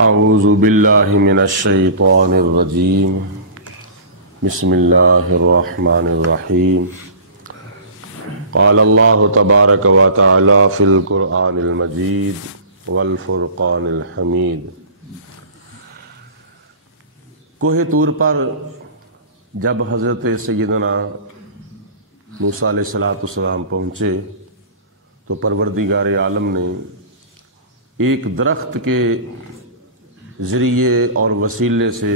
اعوذ باللہ من الشیطان الرجیم بسم اللہ الرحمن الرحیم قال اللہ تبارک و تعالی فی القرآن المجید والفرقان الحمید۔ کوہ طور پر جب حضرت سیدنا موسیٰ علیہ السلام پہنچے تو پروردگار عالم نے ایک درخت کے ذریعے اور وسیلے سے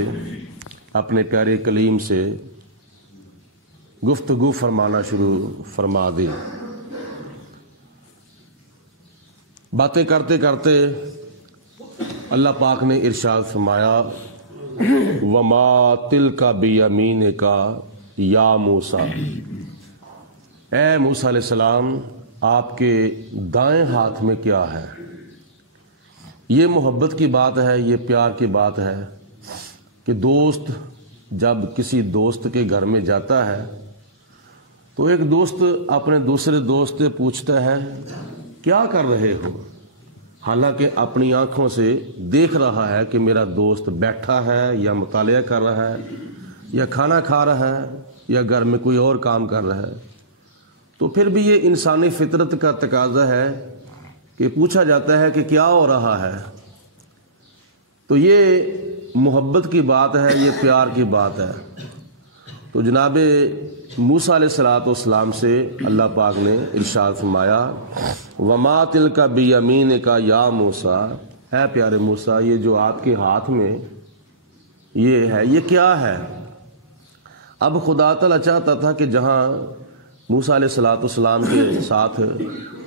اپنے پیارے کلیم سے گفتگو فرمانا شروع فرما دی۔ باتیں کرتے کرتے اللہ پاک نے ارشاد فرمایا وما تلک بیمینک یا موسیٰ، اے موسیٰ علیہ السلام آپ کے دائیں ہاتھ میں کیا ہے؟ یہ محبت کی بات ہے، یہ پیار کی بات ہے کہ دوست جب کسی دوست کے گھر میں جاتا ہے تو ایک دوست اپنے دوسرے دوست سے پوچھتا ہے کیا کر رہے ہو، حالانکہ اپنی آنکھوں سے دیکھ رہا ہے کہ میرا دوست بیٹھا ہے یا مطالعہ کر رہا ہے یا کھانا کھا رہا ہے یا گھر میں کوئی اور کام کر رہا ہے، تو پھر بھی یہ انسانی فطرت کا تقاضا ہے کہ پوچھا جاتا ہے کہ کیا ہو رہا ہے۔ تو یہ محبت کی بات ہے، یہ پیار کی بات ہے۔ تو جناب موسیٰ علیہ السلام سے اللہ پاک نے ارشاد فرمایا وما تلک بیمینک یا موسیٰ، اے پیارے موسیٰ یہ جو آپ کے ہاتھ میں یہ ہے یہ کیا ہے؟ اب خدا تعالیٰ چاہتا تھا کہ جہاں موسیٰ علیہ السلام کے ساتھ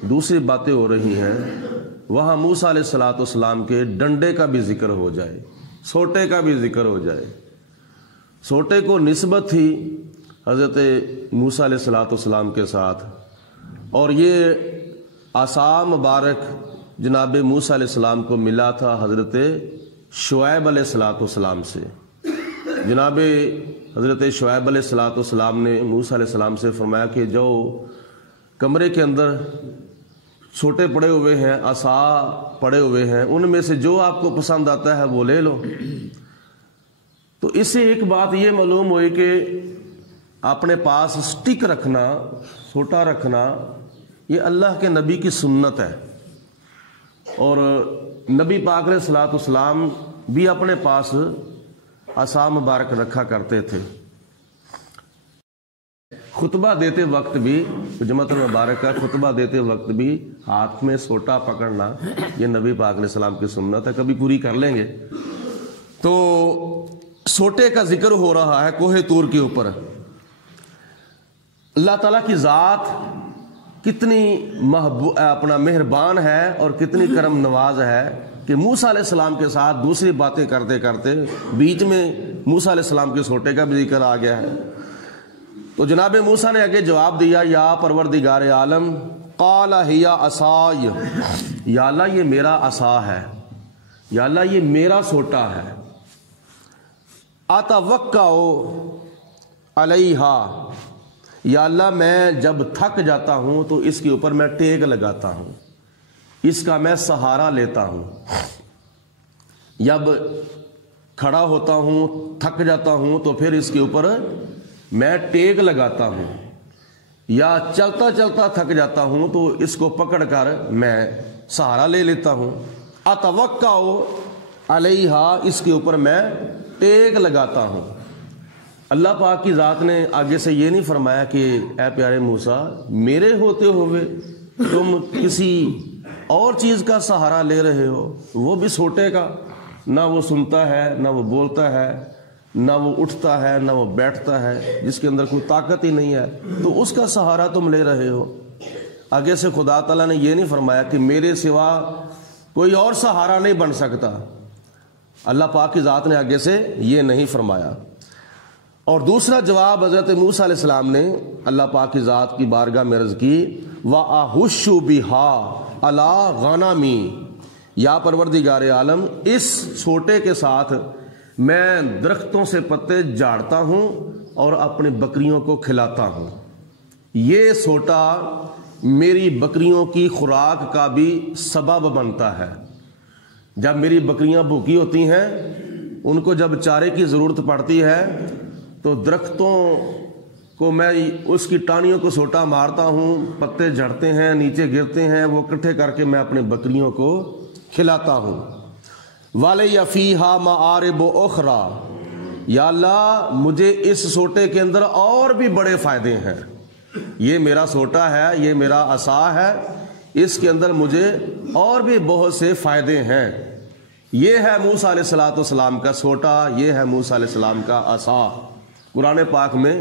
دوسری باتیں ہو رہی ہیں وہاں موسیٰ علیہ السلام کے ڈنڈے کا بھی ذکر ہو جائے، سوٹے کا بھی ذکر ہو جائے۔ سوٹے کو نسبت تھی حضرت موسیٰ علیہ السلام کے ساتھ، اور یہ عصا مبارک جناب موسیٰ علیہ السلام کو ملا تھا حضرت شعیب علیہ السلام سے۔ جناب حضرت شعیب علیہ السلام نے موسیٰ علیہ السلام سے فرمایا کہ جو کمرے کے اندر چھوٹے پڑے ہوئے ہیں، عصا پڑے ہوئے ہیں، ان میں سے جو آپ کو پسند آتا ہے وہ لے لو۔ تو اس سے ایک بات یہ معلوم ہوئی کہ اپنے پاس سٹک رکھنا، چھوٹا رکھنا، یہ اللہ کے نبی کی سنت ہے، اور نبی پاک علیہ السلام بھی اپنے پاس عصا مبارک رکھا کرتے تھے۔ خطبہ دیتے وقت بھی، جمعۃ المبارک کا خطبہ دیتے وقت بھی ہاتھ میں سوٹا پکڑنا یہ نبی پاک علیہ السلام کی سنت ہے، کبھی پوری کر لیں گے۔ تو سوٹے کا ذکر ہو رہا ہے کوہ طور کے اوپر۔ اللہ تعالیٰ کی ذات کتنی اپنا مہربان ہے اور کتنی کرم نواز ہے کہ موسیٰ علیہ السلام کے ساتھ دوسری باتیں کرتے کرتے بیچ میں موسیٰ علیہ السلام کے سوٹے کا بھی ذکر آ گیا ہے۔ تو جناب موسیٰ نے آگے جواب دیا یا پروردگار عالم قال ہی عصای، یا اللہ یہ میرا عصا ہے، یا اللہ یہ میرا سوٹا ہے، اتوکا علیہا، یا اللہ میں جب تھک جاتا ہوں تو اس کے اوپر میں ٹیک لگاتا ہوں، اس کا میں سہارا لیتا ہوں۔ جب کھڑا ہوتا ہوں تھک جاتا ہوں تو پھر اس کے اوپر میں ٹیک لگاتا ہوں، یا چلتا چلتا تھک جاتا ہوں تو اس کو پکڑ کر میں سہارا لے لیتا ہوں۔ اتوکا علیہا، اس کے اوپر میں ٹیک لگاتا ہوں۔ اللہ پاک کی ذات نے آگے سے یہ نہیں فرمایا کہ اے پیارے موسیٰ میرے ہوتے ہوئے تم کسی اور چیز کا سہارا لے رہے ہو، وہ بھی سوٹے کا، نہ وہ سنتا ہے نہ وہ بولتا ہے نہ وہ اٹھتا ہے نہ وہ بیٹھتا ہے، جس کے اندر کوئی طاقت ہی نہیں ہے، تو اس کا سہارا تم لے رہے ہو۔ آگے سے خدا تعالیٰ نے یہ نہیں فرمایا کہ میرے سوا کوئی اور سہارا نہیں بن سکتا، اللہ پاک کی ذات نے آگے سے یہ نہیں فرمایا۔ اور دوسرا جواب حضرت موسیٰ علیہ السلام نے اللہ پاک کی ذات کی بارگاہ میں عرض کی وَأَحُشُّ بِهَا عَلَىٰ غَنَمِي، یا پروردگار عالم اس چھوٹے کے ساتھ میں درختوں سے پتے جھاڑتا ہوں اور اپنے بکریوں کو کھلاتا ہوں۔ یہ سوٹا میری بکریوں کی خوراک کا بھی سبب بنتا ہے۔ جب میری بکریاں بھوکی ہوتی ہیں، ان کو جب چارے کی ضرورت پڑتی ہے تو درختوں کو میں اس کی ٹانیوں کو سوٹا مارتا ہوں، پتے جھڑتے ہیں، نیچے گرتے ہیں، وہ اکٹھے کر کے میں اپنے بکریوں کو کھلاتا ہوں۔ وَلَيَ فِيهَا مَآرِبُ أُخْرَى، یا اللہ مجھے اس سوٹے کے اندر اور بھی بڑے فائدے ہیں۔ یہ میرا سوٹا ہے، یہ میرا عصا ہے، اس کے اندر مجھے اور بھی بہت سے فائدے ہیں۔ یہ ہے موسیٰ علیہ السلام کا سوٹا، یہ ہے موسیٰ علیہ السلام کا عصا۔ قرآن پاک میں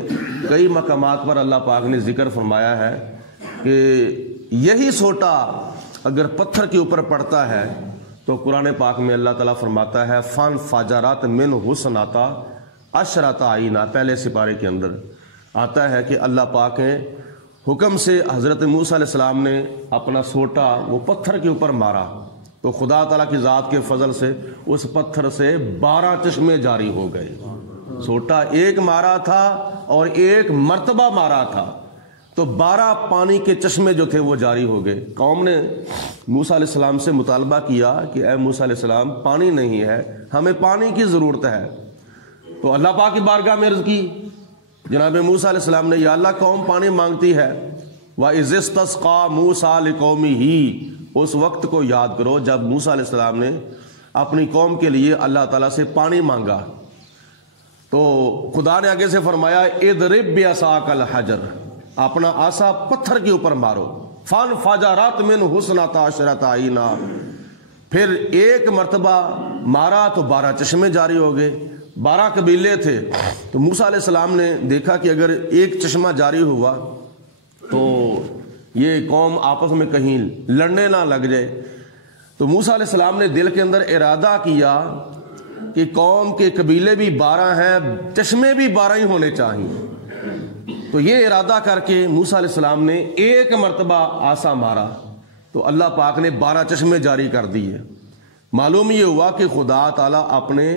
کئی مقامات پر اللہ پاک نے ذکر فرمایا ہے کہ یہی سوٹا اگر پتھر کے اوپر پڑتا ہے تو قرآن پاک میں اللہ تعالیٰ فرماتا ہے فن فاجرات من حسناتا عشرۃ عینا، پہلے سپارے کے اندر آتا ہے کہ اللہ پاک نے حکم سے حضرت موسیٰ علیہ السلام نے اپنا سوٹا وہ پتھر کے اوپر مارا تو خدا تعالیٰ کی ذات کے فضل سے اس پتھر سے 12 چشمے جاری ہو گئے۔ سوٹا ایک مارا تھا اور ایک مرتبہ مارا تھا تو 12 پانی کے چشمے جو تھے وہ جاری ہو گئے۔ قوم نے موسیٰ علیہ السلام سے مطالبہ کیا کہ اے موسیٰ علیہ السلام پانی نہیں ہے، ہمیں پانی کی ضرورت ہے۔ تو اللہ پاک کی بارگاہ میں عرض کی جناب موسیٰ علیہ السلام نے، یا اللہ قوم پانی مانگتی ہے، وَإِذِ اسْتَسْقَىٰ مُوسَىٰ لِقَوْمِهِ، اس وقت کو یاد کرو جب موسیٰ علیہ السلام نے اپنی قوم کے لیے اللہ تعالیٰ سے پانی مانگا تو خدا نے آگے سے فرمایا اضرب بعصاک الحجر، اپنا عصا پتھر کے اوپر مارو، فانفجرت منہ اثنتا عشرۃ عینا، پھر ایک مرتبہ مارا تو 12 چشمے جاری ہو گئے۔ 12 قبیلے تھے تو موسیٰ علیہ السلام نے دیکھا کہ اگر ایک چشمہ جاری ہوا تو یہ قوم آپس میں کہیں لڑنے نہ لگ جائے، تو موسیٰ علیہ السلام نے دل کے اندر ارادہ کیا کہ قوم کے قبیلے بھی 12 ہیں، چشمے بھی 12 ہی ہونے چاہیے۔ تو یہ ارادہ کر کے موسیٰ علیہ السلام نے ایک مرتبہ عصا مارا تو اللہ پاک نے 12 چشمے جاری کر دیے۔ معلوم یہ ہوا کہ خدا تعالیٰ اپنے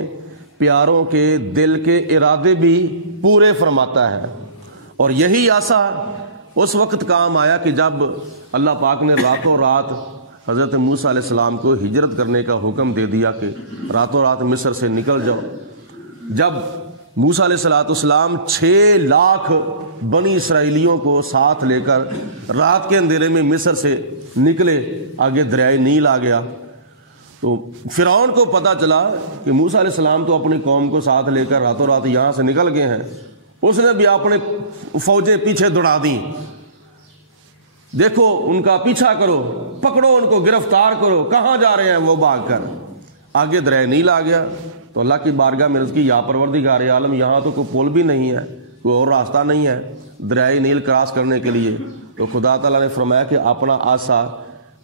پیاروں کے دل کے ارادے بھی پورے فرماتا ہے، اور یہی عصا اس وقت کام آیا کہ جب اللہ پاک نے راتوں رات حضرت موسیٰ علیہ السلام کو ہجرت کرنے کا حکم دے دیا کہ راتوں رات مصر سے نکل جاؤ۔ جب موسیٰ علیہ السلام 6 لاکھ بنی اسرائیلیوں کو ساتھ لے کر رات کے اندھیرے میں مصر سے نکلے، آگے دریائے نیل آ گیا، تو فرعون کو پتہ چلا کہ موسیٰ علیہ السلام تو اپنی قوم کو ساتھ لے کر راتوں رات یہاں سے نکل گئے ہیں، اس نے بھی اپنے فوجیں پیچھے دوڑا دیں، دیکھو ان کا پیچھا کرو، پکڑو ان کو، گرفتار کرو، کہاں جا رہے ہیں وہ بھاگ کر۔ آگے دریائے نیل آ گیا تو اللہ کی بارگاہ میں عرض کی یا پروردگار عالم یہاں تو کوئی پل بھی نہیں ہے، کوئی اور راستہ نہیں ہے دریائے نیل کراس کرنے کے لیے، تو خدا تعالیٰ نے فرمایا کہ اپنا عصا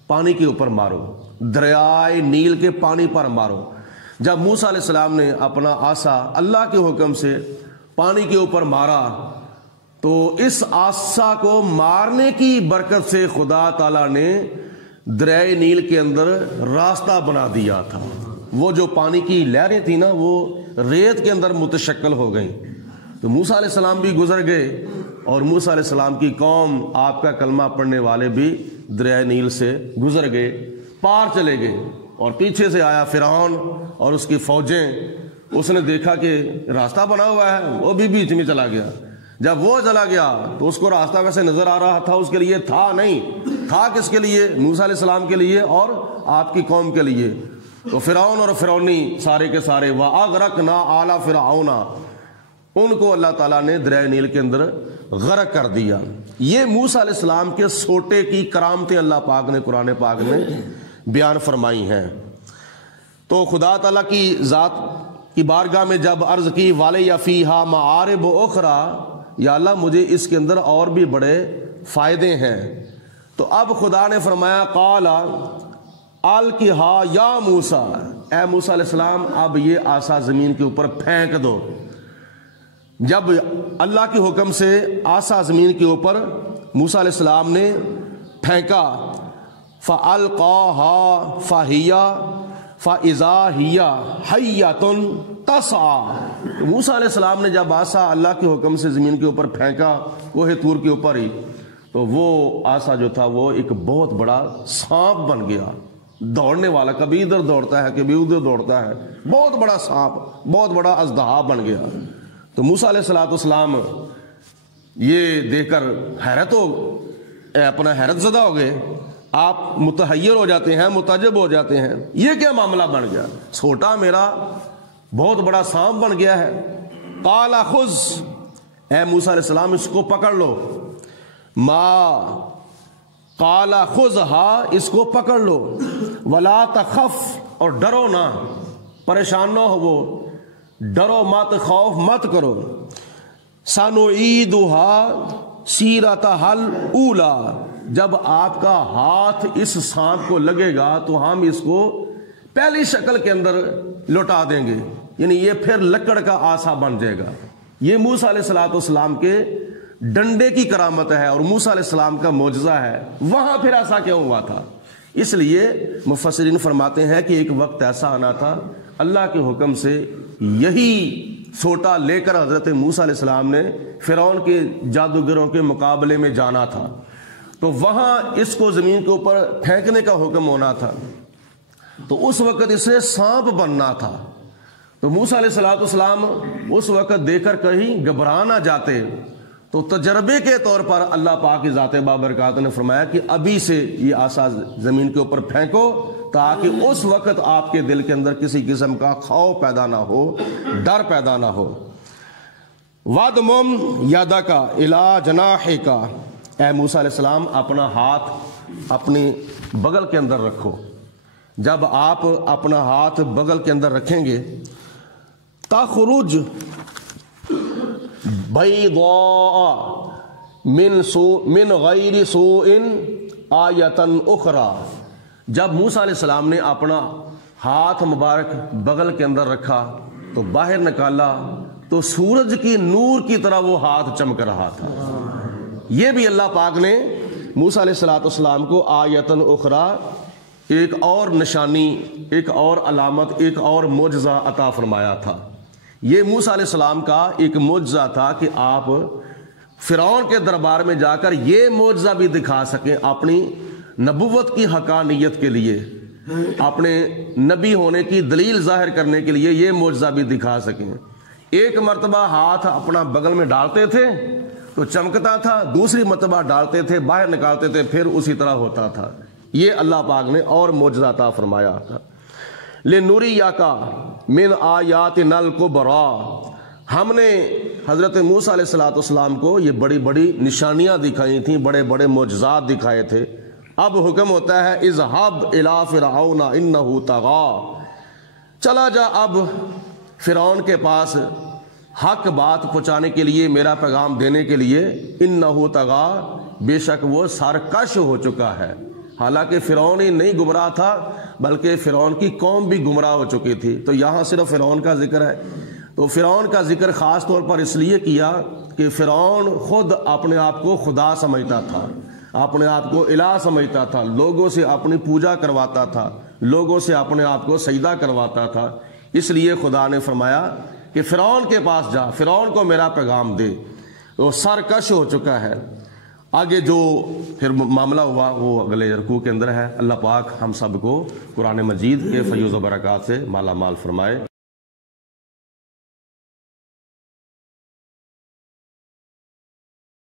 پانی کے اوپر مارو، دریائے نیل کے پانی پر مارو۔ جب موسیٰ علیہ السلام نے اپنا عصا اللہ کے حکم سے پانی کے اوپر مارا تو اس عصا کو مارنے کی برکت سے خدا تعالیٰ نے دریائے نیل کے اندر راستہ بنا دیا تھا۔ وہ جو پانی کی لہریں تھیں نا وہ ریت کے اندر متشکل ہو گئیں، تو موسیٰ علیہ السلام بھی گزر گئے اور موسیٰ علیہ السلام کی قوم، آپ کا کلمہ پڑھنے والے بھی دریائے نیل سے گزر گئے، پار چلے گئے، اور پیچھے سے آیا فرعون اور اس کی فوجیں، اس نے دیکھا کہ راستہ بنا ہوا ہے، وہ بھی بیچ میں چلا گیا۔ جب وہ چلا گیا تو اس کو راستہ ویسے نظر آ رہا تھا، اس کے لیے تھا نہیں، تھا کس کے لیے؟ موسیٰ علیہ السلام کے لیے اور آپ کی قوم کے لیے۔ تو فرعون اور فرعونی سارے کے سارے وَأَغْرَقْنَا آلَ فِرْعَوْنَ، ان کو اللہ تعالیٰ نے دریائے نیل کے اندر غرق کر دیا۔ یہ موسیٰ علیہ السلام کے سوٹے کی کرامتیں اللہ پاک نے قرآن پاک میں بیان فرمائی ہیں۔ تو خدا تعالیٰ کی ذات کی بارگاہ میں جب عرض کی وَلَيَ فِيهَا مَآرِبُ أُخْرَى، یا اللہ مجھے اس کے اندر اور بھی بڑے فائدے ہیں، تو اب خدا نے فرمایا قَالَ الْقِهَا یا موسیٰ، اے موسیٰ علیہ السلام اب یہ عصا زمین کے اوپر پھینک دو۔ جب اللہ کے حکم سے عصا زمین کے اوپر موسیٰ علیہ السلام نے پھینکا فَأَلْقَاهَا فَهِيَ فَإِذَا هِيَ حَيَّةٌ تَسْعَىٰ، موسیٰ علیہ السلام نے جب عصا اللہ کے حکم سے زمین کے اوپر پھینکا کوہ طور کے اوپر ہی، تو وہ عصا جو تھا وہ ایک بہت بڑا سانپ بن گیا، دوڑنے والا، کبھی ادھر دوڑتا ہے کبھی ادھر دوڑتا ہے، بہت بڑا سانپ، بہت بڑا اژدہا بن گیا۔ تو موسیٰ علیہ السلام یہ دیکھ کر حیرت زدہ ہو گئے، آپ متحیر ہو جاتے ہیں، متعجب ہو جاتے ہیں، یہ کیا معاملہ بن گیا، چھوٹا میرا بہت بڑا سانپ بن گیا ہے۔ قال خذ، اے موسیٰ علیہ السلام اس کو پکڑ لو، ما قال خذها، اس کو پکڑ لو، ولا تخف، اور ڈرو نہ، پریشان نہ ہو، ڈرو مت، خوف مت کرو، سنعیدها سیرتها الاولی، جب آپ کا ہاتھ اس سانپ کو لگے گا تو ہم اس کو پہلی شکل کے اندر لوٹا دیں گے، یعنی یہ پھر لکڑ کا آسا بن جائے گا۔ یہ موسیٰ علیہ السلام کے ڈنڈے کی کرامت ہے اور موسیٰ علیہ السلام کا معجزہ ہے۔ وہاں پھر ایسا کیوں ہوا تھا؟ اس لیے مفسرین فرماتے ہیں کہ ایک وقت ایسا آنا تھا، اللہ کے حکم سے یہی سوٹا لے کر حضرت موسیٰ علیہ السلام نے فرعون کے جادوگروں کے مقابلے میں جانا تھا، تو وہاں اس کو زمین کے اوپر پھینکنے کا حکم ہونا تھا، تو اس وقت اسے سانپ بننا تھا۔ تو موسیٰ علیہ السلام اس وقت دیکھ کر کہیں گھبرا نہ جاتے، تو تجربے کے طور پر اللہ پاک کی ذات بابرکات نے فرمایا کہ ابھی سے یہ آسا زمین کے اوپر پھینکو، تاکہ اس وقت آپ کے دل کے اندر کسی قسم کا خوف پیدا نہ ہو، ڈر پیدا نہ ہو۔ وَضْمُمْ يَدَكَ إِلَىٰ جَنَاحِكَ، اے موسیٰ علیہ السلام اپنا ہاتھ اپنی بغل کے اندر رکھو۔ جب آپ اپنا ہاتھ بغل کے اندر رکھیں گے، تخرج بیضاء من غیر سوء آیۃ اخری، جب موسیٰ علیہ السلام نے اپنا ہاتھ مبارک بغل کے اندر رکھا تو باہر نکالا تو سورج کی نور کی طرح وہ ہاتھ چمک رہا تھا۔ یہ بھی اللہ پاک نے موسیٰ علیہ السلام کو آیۃ اخری، ایک اور نشانی، ایک اور علامت، ایک اور معجزہ عطا فرمایا تھا۔ یہ موسیٰ علیہ السلام کا ایک معجزہ تھا کہ آپ فرعون کے دربار میں جا کر یہ معجزہ بھی دکھا سکیں، اپنی نبوت کی حقانیت کے لیے، اپنے نبی ہونے کی دلیل ظاہر کرنے کے لیے یہ معجزہ بھی دکھا سکیں۔ ایک مرتبہ ہاتھ اپنا بغل میں ڈالتے تھے تو چمکتا تھا، دوسری مرتبہ ڈالتے تھے باہر نکالتے تھے پھر اسی طرح ہوتا تھا۔ یہ اللہ پاک نے اور معجزہ عطا فرمایا تھا۔ لِنُرِيَكَ مِنْ آیَاتِنَا الْكُبْرَى، ہم نے حضرت موسیٰ علیہ السلام کو یہ بڑی بڑی نشانیاں دکھائی تھیں، بڑے بڑے معجزات دکھائے تھے۔ اب حکم ہوتا ہے اذهب الى فرعون انه طغى، چلا جا اب فرعون کے پاس حق بات پہنچانے کے لیے، میرا پیغام دینے کے لیے، انه طغى، بے شک وہ سرکش ہو چکا ہے۔ حالانکہ فرعون ہی نہیں گمراہ تھا بلکہ فرعون کی قوم بھی گمراہ ہو چکی تھی، تو یہاں صرف فرعون کا ذکر ہے۔ تو فرعون کا ذکر خاص طور پر اس لیے کیا کہ فرعون خود اپنے آپ کو خدا سمجھتا تھا، اپنے آپ کو الہ سمجھتا تھا، لوگوں سے اپنی پوجا کرواتا تھا، لوگوں سے اپنے آپ کو سجدہ کرواتا تھا۔ اس لیے خدا نے فرمایا کہ فرعون کے پاس جا، فرعون کو میرا پیغام دے، وہ سرکش ہو چکا ہے۔ آگے جو پھر معاملہ ہوا وہ اگلے رکوع کے اندر ہے۔ اللہ پاک ہم سب کو قرآن مجید کے فیض و برکات سے مالا مال فرمائے۔